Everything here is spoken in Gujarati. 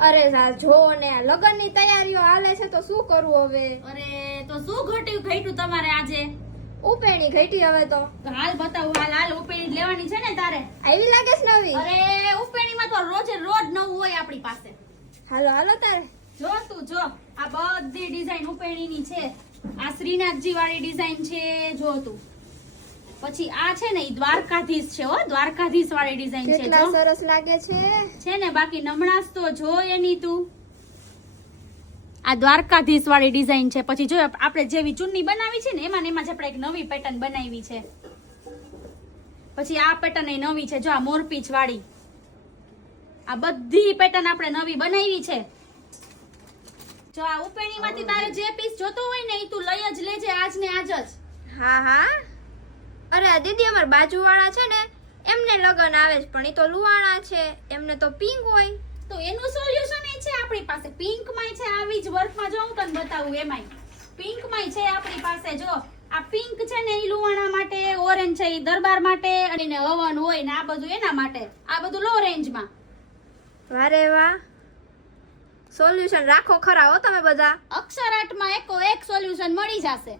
અરે જો ને આ લગ્નની તૈયારીઓ હાલે છે તો શું કરવું હવે? અરે તો શું ઘટ્યું તમારે આજે? ઉપેણી ઘટી હવે તો. હાલ બતાવું, હાલ ઉપેણી લેવાની છે ને તારે? આવી લાગે છે નવી? અરે ઉપેણીમાં તો રોજે રોજ નવું હોય આપણી પાસે. હાલો હાલો તારે. જો તું જો, આ બધી ડિઝાઇન ઉપેણીની છે. આ શ્રીનાથજી વાળી ડિઝાઇન છે, જો તું. પછી આ છે ને ઈ દ્વારકાધીશ છે હો, દ્વારકાધીશ વાળી ડિઝાઇન છે. કેટલા સરસ લાગે છે ને. બાકી નમણાસ તો જો એની તું. આ દ્વારકાધીશ વાળી ડિઝાઇન છે. પછી જો આપણે જેવી ચુન્ની બનાવી છે ને એમાં જ આપણે એક નવી પેટર્ન બનાવી છે. પછી આ પેટર્ન એ નવી છે, જો આ મોરપીંછ વાળી. આ બધી પેટર્ન આપણે નવી બનાવી છે. જો આ ઉપેણીમાંથી તારે જે પીસ જોતો હોય ને ઈ તું લઈ જ લેજે આજ ને આજ જ. હા હા. અરે આ દીદી અમાર બાજુવાળા છે ને એમને લગન આવે છે, પણ ઈ તો લુવાણા છે, એમને તો પિંક હોય. તો એનું સોલ્યુશન એ છે આપણી પાસે. પિંક માં છે, આવી જ વર્કમાં જો હું તને બતાવું એમાંય પિંક માં છે આપણી પાસે. જો આ પિંક છે ને ઈ લુવાણા માટે, ઓરેન્જ છે ઈ દરબાર માટે, અને હવન હોય ને આ બધું એના માટે. આ બધું લો રેન્જ માં. વારે વાહ, સોલ્યુશન રાખો ખરા હો તમે બધા. અક્ષર આર્ટ માં એકો એક સોલ્યુશન મળી જશે.